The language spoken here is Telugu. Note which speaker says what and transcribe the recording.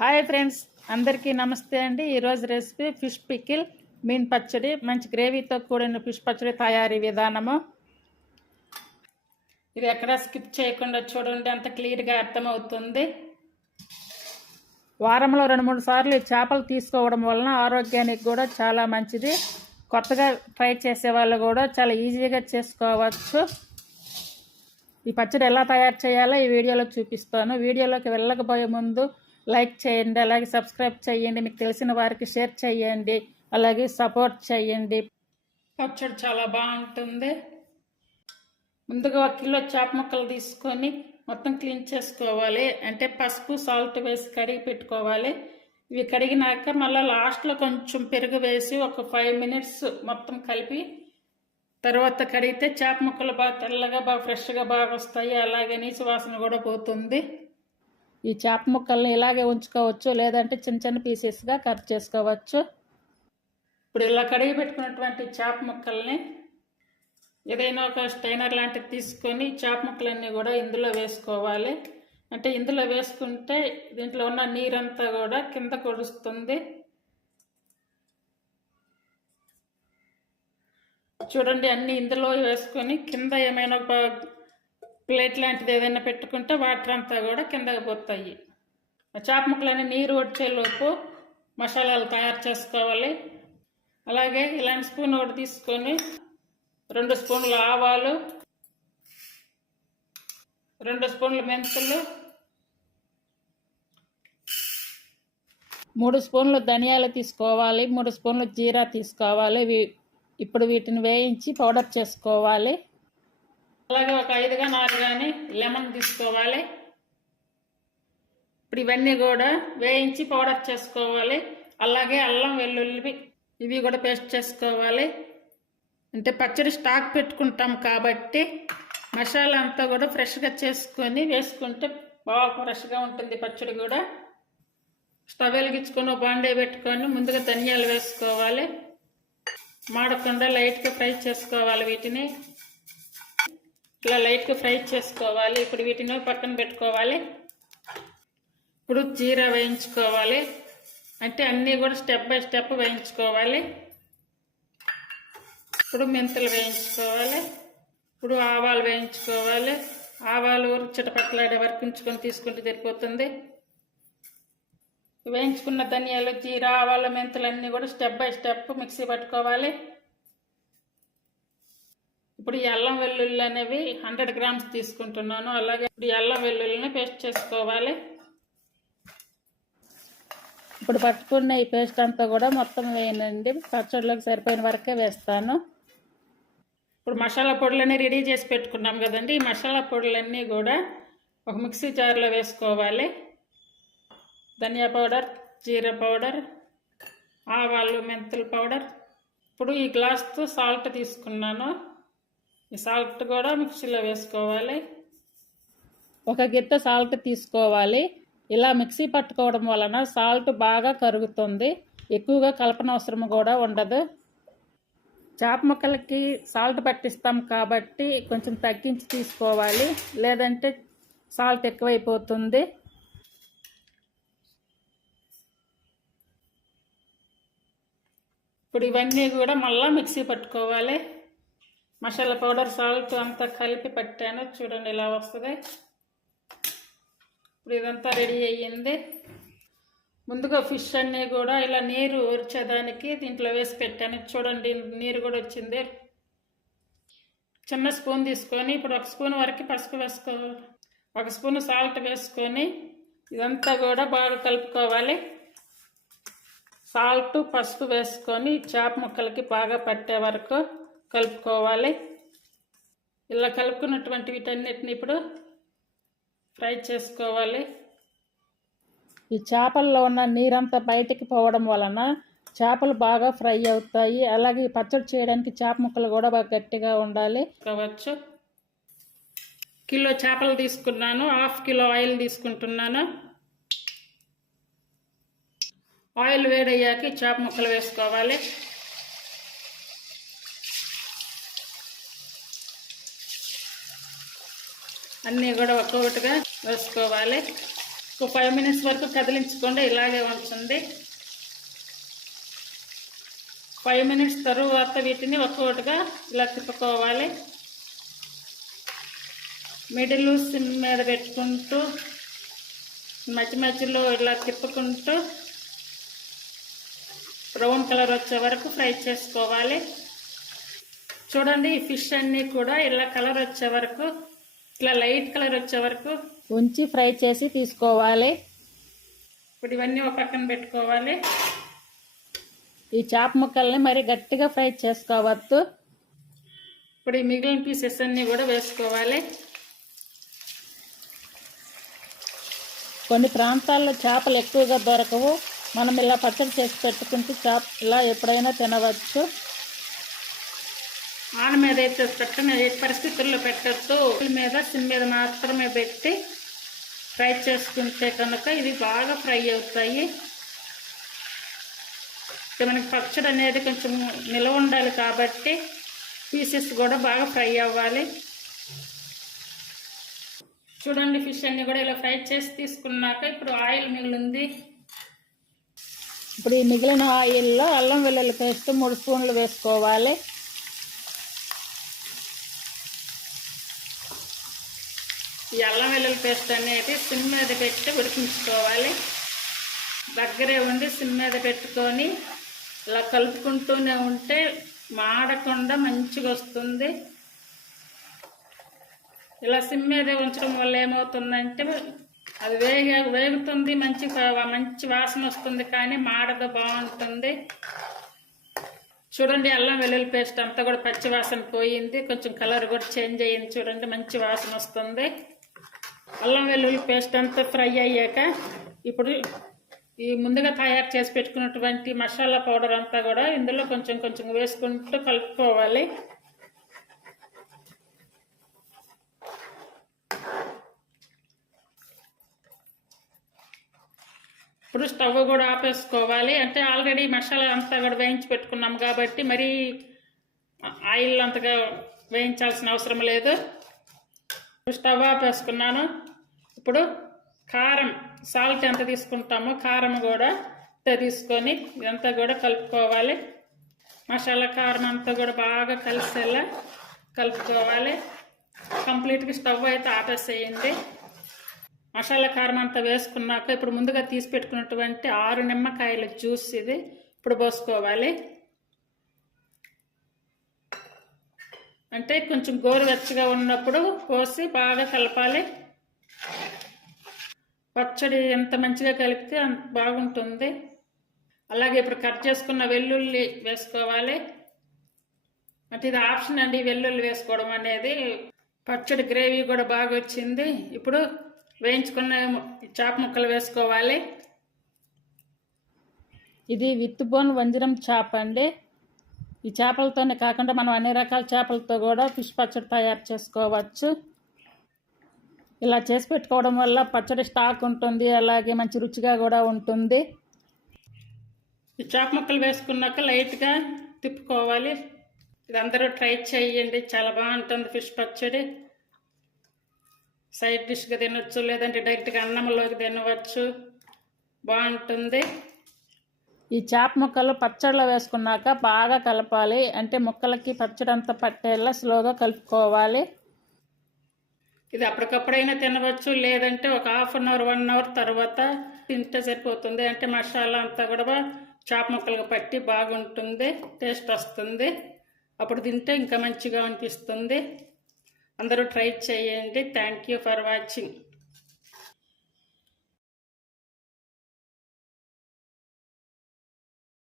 Speaker 1: హాయ్ ఫ్రెండ్స్ అందరికీ నమస్తే అండి. ఈరోజు రెసిపీ ఫిష్ పికిల్ మీన్ పచ్చడి మంచి గ్రేవీతో కూడిన ఫిష్ పచ్చడి తయారీ విధానము. ఇది ఎక్కడ స్కిప్ చేయకుండా చూడండి అంత క్లియర్గా అర్థమవుతుంది. వారంలో రెండు మూడు సార్లు ఈ చేపలు తీసుకోవడం వలన ఆరోగ్యానికి కూడా చాలా మంచిది. కొత్తగా ట్రై చేసే వాళ్ళు కూడా చాలా ఈజీగా చేసుకోవచ్చు. ఈ పచ్చడి ఎలా తయారు చేయాలో ఈ వీడియోలో చూపిస్తాను. వీడియోలోకి వెళ్ళకపోయే ముందు లైక్ చేయండి అలాగే సబ్స్క్రైబ్ చేయండి మీకు తెలిసిన వారికి షేర్ చేయండి అలాగే సపోర్ట్ చేయండి. పచ్చడి చాలా బాగుంటుంది. ముందుగా ఒక కిలో చేప ముక్కలు తీసుకొని మొత్తం క్లీన్ చేసుకోవాలి. అంటే పసుపు సాల్ట్ వేసి కడిగి పెట్టుకోవాలి. ఇవి కడిగినాక మళ్ళీ లాస్ట్లో కొంచెం పెరుగు వేసి ఒక ఫైవ్ మినిట్స్ మొత్తం కలిపి తర్వాత కడిగితే చేప ముక్కలు బాగా తెల్లగా బాగా ఫ్రెష్గా బాగా వస్తాయి. అలాగే నీచు వాసన కూడా పోతుంది. ఈ చేప ముక్కల్ని ఇలాగే ఉంచుకోవచ్చు లేదంటే చిన్న చిన్న పీసెస్గా కట్ చేసుకోవచ్చు.
Speaker 2: ఇప్పుడు ఇలా కడిగి
Speaker 1: పెట్టుకున్నటువంటి చేప ముక్కల్ని ఏదైనా ఒక స్టైనర్ లాంటిది తీసుకొని చేప ముక్కలన్నీ కూడా ఇందులో వేసుకోవాలి. అంటే ఇందులో వేసుకుంటే దీంట్లో ఉన్న నీరంతా కూడా కింద కొడుస్తుంది చూడండి అన్నీ ఇందులో వేసుకొని కింద ఏమైనా ఒక ప్లేట్ లాంటిది ఏదైనా పెట్టుకుంటే వాటర్ అంతా కూడా కిందకి పోతాయి. చేప ముక్కలని నీరు వచ్చేలోపు మసాలాలు తయారు చేసుకోవాలి. అలాగే ఇలాంటి స్పూన్ ఒకటి తీసుకొని రెండు స్పూన్ల ఆవాలు రెండు స్పూన్ల మెంతులు మూడు స్పూన్లు ధనియాలు తీసుకోవాలి మూడు స్పూన్లు జీరా తీసుకోవాలి. ఇప్పుడు వీటిని వేయించి పౌడర్ చేసుకోవాలి. అలాగే ఒక ఐదుగా నాలుగు కానీ లెమన్ తీసుకోవాలి. ఇప్పుడు ఇవన్నీ కూడా వేయించి పౌడర్ చేసుకోవాలి. అలాగే అల్లం వెల్లుల్లి ఇవి కూడా పేస్ట్ చేసుకోవాలి. అంటే పచ్చడి స్టాక్ పెట్టుకుంటాం కాబట్టి మసాలా అంతా కూడా ఫ్రెష్గా చేసుకొని వేసుకుంటే బాగా ఫ్రెష్గా ఉంటుంది పచ్చడి కూడా. స్టవ్ వెలిగించుకొని బాండే పెట్టుకొని ముందుగా ధనియాలు వేసుకోవాలి. మాడకుండా లైట్గా ఫ్రై చేసుకోవాలి వీటిని. ఇలా లైట్గా ఫ్రై చేసుకోవాలి. ఇప్పుడు వీటిని పక్కన పెట్టుకోవాలి. ఇప్పుడు జీరా వేయించుకోవాలి. అంటే అన్నీ కూడా స్టెప్ బై స్టెప్ వేయించుకోవాలి. ఇప్పుడు మెంతులు వేయించుకోవాలి. ఇప్పుడు ఆవాలు వేయించుకోవాలి. ఆవాలు చిటపట్లాడే వరకు ఉంచుకొని తీసుకుంటే సరిపోతుంది. వేయించుకున్న ధనియాలు జీరా ఆవాలు మెంతులు అన్నీ కూడా స్టెప్ బై స్టెప్ మిక్సీ పట్టుకోవాలి. ఇప్పుడు ఈ అల్లం వెల్లుల్లి అనేవి హండ్రెడ్ గ్రామ్స్ తీసుకుంటున్నాను. అలాగే ఇప్పుడు ఈ అల్లం వెల్లుల్లిని పేస్ట్ చేసుకోవాలి. ఇప్పుడు పట్టుకున్న ఈ పేస్ట్ అంతా కూడా మొత్తం వేయనండి. పచ్చడిలోకి సరిపోయిన వరకే వేస్తాను. ఇప్పుడు మసాలా పొడులన్నీ రెడీ చేసి పెట్టుకున్నాం కదండి. ఈ మసాలా పొడులన్నీ కూడా ఒక మిక్సీ జార్లో వేసుకోవాలి. ధనియా పౌడర్ జీరా పౌడర్ ఆవాలు మెంతుల పౌడర్. ఇప్పుడు ఈ గ్లాస్తో సాల్ట్ తీసుకున్నాను. ఈ సాల్ట్ కూడా మిక్సీలో వేసుకోవాలి. ఒక గిత్త సాల్ట్ తీసుకోవాలి. ఇలా మిక్సీ పట్టుకోవడం వలన సాల్ట్ బాగా కరుగుతుంది. ఎక్కువగా కలపన అవసరం కూడా ఉండదు. చేప ముక్కలకి సాల్ట్ పట్టిస్తాం కాబట్టి కొంచెం తగ్గించి తీసుకోవాలి. లేదంటే సాల్ట్ ఎక్కువైపోతుంది. ఇప్పుడు ఇవన్నీ కూడా మళ్ళీ మిక్సీ పట్టుకోవాలి. మసాలా పౌడర్ సాల్ట్ అంతా కలిపి పట్టాను. చూడండి ఇలా వస్తుంది. ఇప్పుడు ఇదంతా రెడీ అయ్యింది. ముందుగా ఫిష్ అన్నీ కూడా ఇలా నీరు వచ్చేదానికి దీంట్లో వేసి పెట్టాను. చూడండి నీరు కూడా వచ్చింది. చిన్న స్పూన్ తీసుకొని ఇప్పుడు ఒక స్పూన్ వరకు పసుపు వేసుకోవాలి ఒక స్పూన్ సాల్ట్ వేసుకొని ఇదంతా కూడా బాగా కలుపుకోవాలి. సాల్ట్ పసుపు వేసుకొని చేప ముక్కలకి బాగా పట్టే వరకు కలుపుకోవాలి. ఇలా కలుపుకున్నటువంటి వీటన్నిటిని ఇప్పుడు ఫ్రై చేసుకోవాలి. ఈ చేపల్లో ఉన్న నీరంతా బయటికి పోవడం వలన చేపలు బాగా ఫ్రై అవుతాయి. అలాగే పచ్చడి చేయడానికి చేప ముక్కలు కూడా బాగా గట్టిగా ఉండాలి. కావచ్చు కిలో చేపలు తీసుకున్నాను. హాఫ్ కిలో ఆయిల్ తీసుకుంటున్నాను. ఆయిల్ వేడయ్యాక చేప ముక్కలు వేసుకోవాలి. అన్నీ కూడా ఒక్కొక్కటిగా వేసుకోవాలి. ఒక ఫైవ్ మినిట్స్ వరకు కదిలించకుండా ఇలాగే ఉంటుంది ఫైవ్ మినిట్స్ తరువాత వీటిని ఒక్కొక్కటిగా ఇలా తిప్పుకోవాలి. మిడిల్ సిమ్ మీద పెట్టుకుంటూ మధ్య మధ్యలో ఇలా తిప్పుకుంటూ బ్రౌన్ కలర్ వచ్చే వరకు ఫ్రై చేసుకోవాలి. చూడండి ఈ ఫిష్ అన్నీ కూడా ఇలా కలర్ వచ్చే వరకు ఇట్లా లైట్ కలర్ వచ్చే వరకు ఉంచి ఫ్రై చేసి తీసుకోవాలి. ఇప్పుడు ఇవన్నీ ఒక పక్కన పెట్టుకోవాలి. ఈ చేప ముక్కల్ని మరి గట్టిగా ఫ్రై చేసుకోవద్దు. ఇప్పుడు ఈ మిగిలిన పీసెస్ అన్నీ కూడా వేసుకోవాలి. కొన్ని ప్రాంతాల్లో చేపలు ఎక్కువగా దొరకవు. మనం ఇలా పచ్చడి చేసి పెట్టుకుంటే చేప ఇలా ఎప్పుడైనా తినవచ్చు. ఆన మీద అయితే పెట్టని ఏ పరిస్థితుల్లో పెట్టద్దు. మీద సిమ్ మీద మాత్రమే పెట్టి ఫ్రై చేసుకుంటే కనుక ఇవి బాగా ఫ్రై అవుతాయి. మనకి పచ్చడి అనేది కొంచెం నిలవ ఉండాలి కాబట్టి పీసెస్ కూడా బాగా ఫ్రై అవ్వాలి. చూడండి ఫిష్ అన్నీ కూడా ఇలా ఫ్రై చేసి తీసుకున్నాక ఇప్పుడు ఆయిల్ మిగిలింది. ఇప్పుడు ఈ మిగిలిన ఆయిల్లో అల్లం వెల్లుల్లి పేస్ట్ మూడు స్పూన్లు వేసుకోవాలి. ఈ అల్లం వెల్లుల్లి పేస్ట్ అనేది సిమ్ మీద పెట్టి ఉడికించుకోవాలి. దగ్గరే ఉండి సిమ్ మీద పెట్టుకొని ఇలా కలుపుకుంటూనే ఉంటే మాడకుండా మంచిగా వస్తుంది. ఇలా సిమ్ మీదే ఉంచడం వల్ల ఏమవుతుందంటే అది వేగ వేగుతుంది మంచి మంచి వాసన వస్తుంది కానీ మాడదు బాగుంటుంది. చూడండి అల్లం వెల్లుల్లి పేస్ట్ అంతా కూడా పచ్చి వాసన పోయింది. కొంచెం కలర్ కూడా చేంజ్ అయ్యింది చూడండి మంచి వాసన వస్తుంది. అల్లం వెల్లుల్లి పేస్ట్ అంతా ఫ్రై అయ్యాక ఇప్పుడు ఈ ముందుగా తయారు చేసి పెట్టుకున్నటువంటి మసాలా పౌడర్ అంతా కూడా ఇందులో కొంచెం కొంచెం వేసుకుంటూ కలుపుకోవాలి. ఇప్పుడు స్టవ్ కూడా ఆపేసుకోవాలి. అంటే ఆల్రెడీ మసాలా అంతా కూడా వేయించి పెట్టుకున్నాం కాబట్టి మరి ఆయిల్ అంతగా వేయించాల్సిన అవసరం లేదు. స్టవ్ ఆపేసుకున్నాను. ఇప్పుడు కారం సాల్ట్ ఎంత తీసుకుంటామో కారం కూడా తీసుకొని ఇదంతా కూడా కలుపుకోవాలి. మసాలా కారం అంతా కూడా బాగా కలిసేలా కలుపుకోవాలి. కంప్లీట్గా స్టవ్ అయితే ఆపేసేయండి. మసాలా కారం అంతా వేసుకున్నాక ఇప్పుడు ముందుగా తీసి పెట్టుకున్నటువంటి ఆరు నిమ్మకాయల జ్యూస్ ఇది ఇప్పుడు పోసుకోవాలి. అంటే కొంచెం గోరువెచ్చగా ఉన్నప్పుడు పోసి బాగా కలపాలి. పచ్చడి ఎంత మంచిగా కలిపితే అంత బాగుంటుంది. అలాగే ఇప్పుడు కట్ చేసుకున్న వెల్లుల్లి వేసుకోవాలి. అంటే ఇది ఆప్షన్ అండి వెల్లుల్లి వేసుకోవడం అనేది. పచ్చడి గ్రేవీ కూడా బాగా వచ్చింది. ఇప్పుడు వేయించుకున్న చేప ముక్కలు వేసుకోవాలి. ఇది విత్ బోన్ వంజరం చేప అండి. ఈ చేపలతోనే కాకుండా మనం అన్ని రకాల చేపలతో కూడా ఫిష్ పచ్చడి తయారు చేసుకోవచ్చు. ఇలా చేసి పెట్టుకోవడం వల్ల పచ్చడి స్టాక్ ఉంటుంది అలాగే మంచి రుచిగా కూడా ఉంటుంది. ఈ చేప ముక్కలు వేసుకున్నాక లైట్గా తిప్పుకోవాలి. ఇది అందరూ ట్రై చేయండి చాలా బాగుంటుంది ఫిష్ పచ్చడి. సైడ్ డిష్గా తినవచ్చు లేదంటే డైరెక్ట్గా అన్నంలోకి తినవచ్చు. బాగుంటుంది. ఈ చేప ముక్కలు పచ్చడిలో వేసుకున్నాక బాగా కలపాలి అంటే ముక్కలకి పచ్చడి అంతా పట్టేలా స్లోగా కలుపుకోవాలి. ఇది అప్పటికప్పుడైనా తినవచ్చు లేదంటే ఒక half an hour one hour తర్వాత తింటే సరిపోతుంది. అంటే మసాలా అంతా కూడా చేప ముక్కలకు పట్టి బాగుంటుంది టేస్ట్ వస్తుంది. అప్పుడు తింటే ఇంకా మంచిగా అనిపిస్తుంది. అందరూ ట్రై చేయండి. Thank you for watching